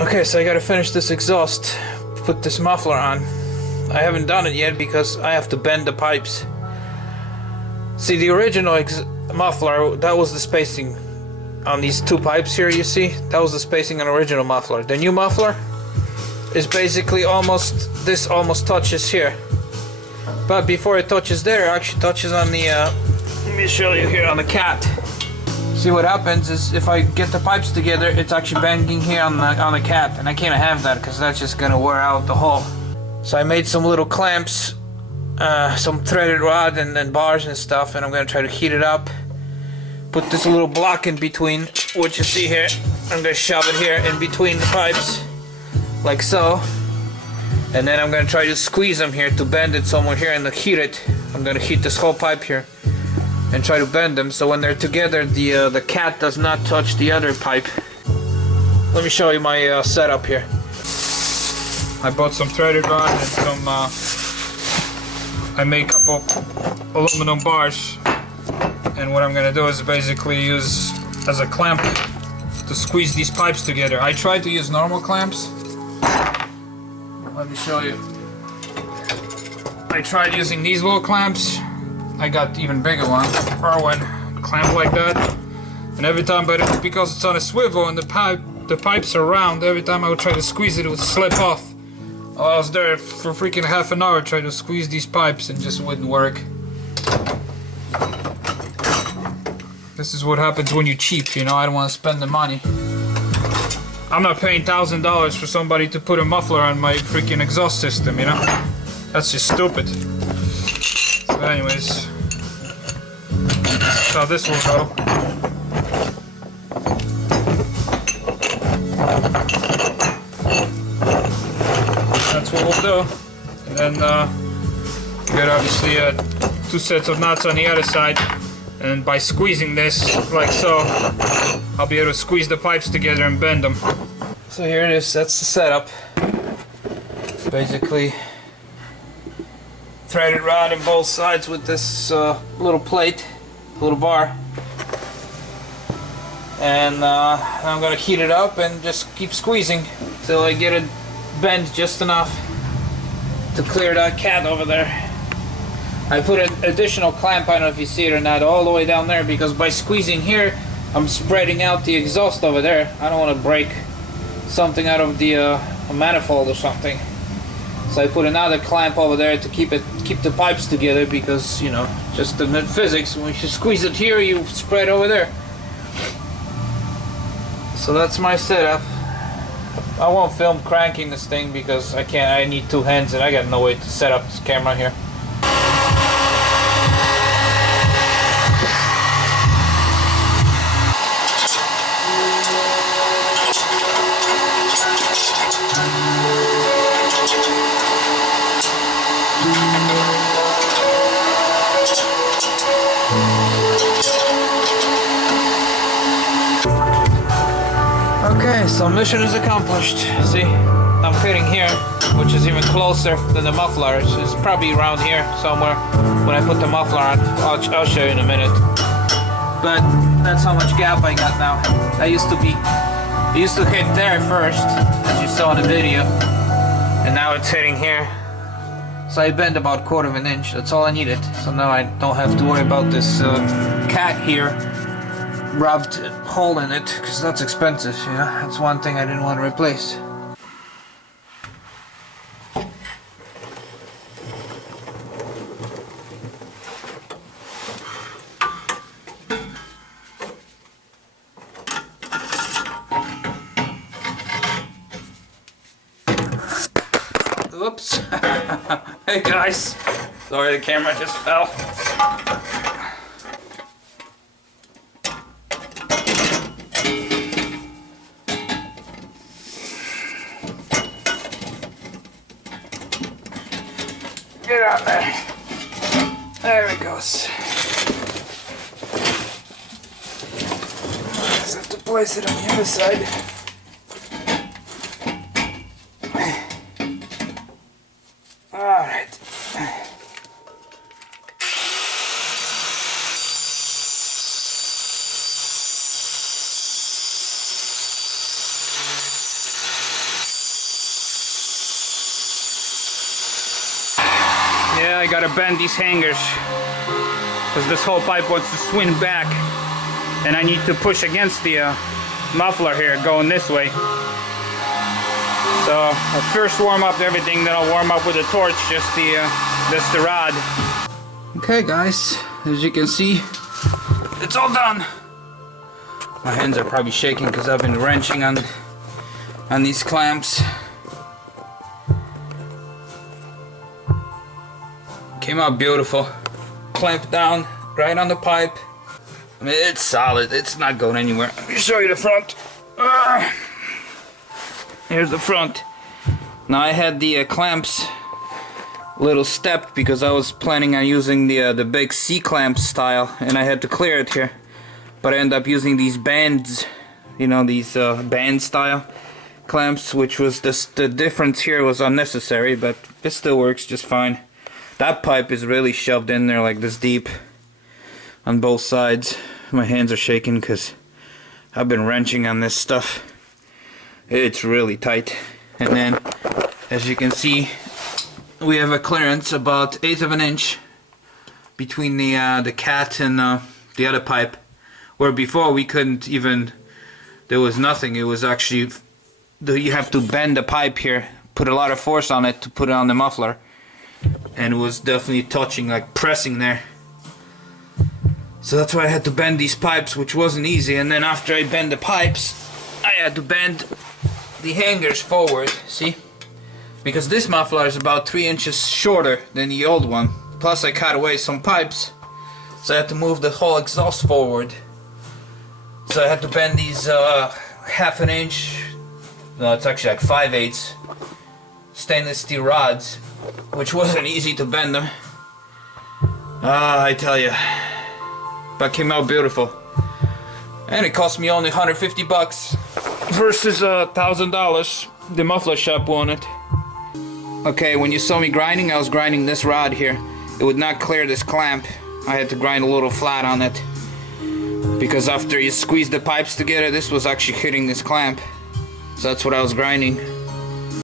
Okay, so I gotta finish this exhaust, put this muffler on. I haven't done it yet because I have to bend the pipes. See, the original muffler, that was the spacing on these two pipes here, you see? That was the spacing on the original muffler. The new muffler is basically this almost touches here. But before it touches there, it actually touches on the, let me show you here on the cat. See, what happens is if I get the pipes together, it's actually banging here on the cat, and I can't have that because that's just gonna wear out the hole. So I made some little clamps, some threaded rod and then bars and stuff, and I'm gonna try to heat it up. Put this little block in between, what you see here. I'm gonna shove it here in between the pipes, like so. And then I'm gonna try to squeeze them here to bend it somewhere here and heat it. I'm gonna heat this whole pipe here and try to bend them so when they're together the cat does not touch the other pipe. Let me show you my setup here. I bought some threaded rod and some I made a couple aluminum bars, and what I'm gonna do is basically use as a clamp to squeeze these pipes together. I tried to use normal clamps. Let me show you. I tried using these little clamps. I got even bigger one, or one clamp like that, and every time, but because it's on a swivel and the pipes are round, every time I would try to squeeze it, it would slip off. I was there for freaking half an hour trying to squeeze these pipes and just wouldn't work. This is what happens when you cheap, you know. I don't want to spend the money. I'm not paying $1,000 for somebody to put a muffler on my freaking exhaust system, you know. That's just stupid. So anyways, that's how this will go. That's what we'll do. And then you got obviously 2 sets of nuts on the other side. And by squeezing this, like so, I'll be able to squeeze the pipes together and bend them. So here it is, that's the setup. Basically, threaded rod on both sides with this little plate, little bar. And I'm gonna heat it up and just keep squeezing till I get it bent just enough to clear that cat over there. I put an additional clamp, I don't know if you see it or not, all the way down there, because by squeezing here, I'm spreading out the exhaust over there. I don't want to break something out of the manifold or something. So I put another clamp over there to keep the pipes together, because, you know, just the physics, when you squeeze it here, you spread over there. So that's my setup. I won't film cranking this thing because I can't, I need 2 hands and I got no way to set up this camera here. Okay, so mission is accomplished. See, I'm fitting here, which is even closer than the muffler. It's probably around here somewhere when I put the muffler on. I'll show you in a minute. But that's how much gap I got now. It used to hit there first, as you saw in the video, and now it's hitting here. So I bent about 1/4 of an inch. That's all I needed. So now I don't have to worry about this cat here rubbed hole in it, because that's expensive, you know. That's one thing I didn't want to replace. Oops. Hey guys, sorry the camera just fell. Get out there. There it goes. Just have to place it on the other side. Alright. I gotta bend these hangers because this whole pipe wants to swing back, and I need to push against the muffler here going this way. So I'll first warm up everything, then I'll warm up with a torch just the rod. Okay guys, as you can see, it's all done. My hands are probably shaking because I've been wrenching on these clamps. Came out beautiful. Clamped down right on the pipe. I mean, it's solid. It's not going anywhere. Let me show you the front. Here's the front. Now I had the clamps a little stepped because I was planning on using the big C-clamp style, and I had to clear it here. But I ended up using these bands, you know, these band style clamps, which was the difference here was unnecessary, but it still works just fine. That pipe is really shoved in there like this deep on both sides. My hands are shaking because I've been wrenching on this stuff. It's really tight. And then, as you can see, we have a clearance about 1/8 of an inch between the cat and the other pipe, where before we couldn't even, there was nothing. It was actually, you have to bend the pipe here, put a lot of force on it to put it on the muffler, and it was definitely touching, like pressing there. So that's why I had to bend these pipes, which wasn't easy. And then after I bend the pipes, I had to bend the hangers forward, see? Because this muffler is about 3 inches shorter than the old one. Plus I cut away some pipes, so I had to move the whole exhaust forward. So I had to bend these 1/2 an inch, no, it's actually like 5/8 stainless steel rods, which wasn't easy to bend them. I tell you, but came out beautiful. And it cost me only 150 bucks versus $1,000 the muffler shop wanted. Okay, when you saw me grinding, I was grinding this rod here. It would not clear this clamp. I had to grind a little flat on it, because after you squeeze the pipes together, this was actually hitting this clamp. So that's what I was grinding.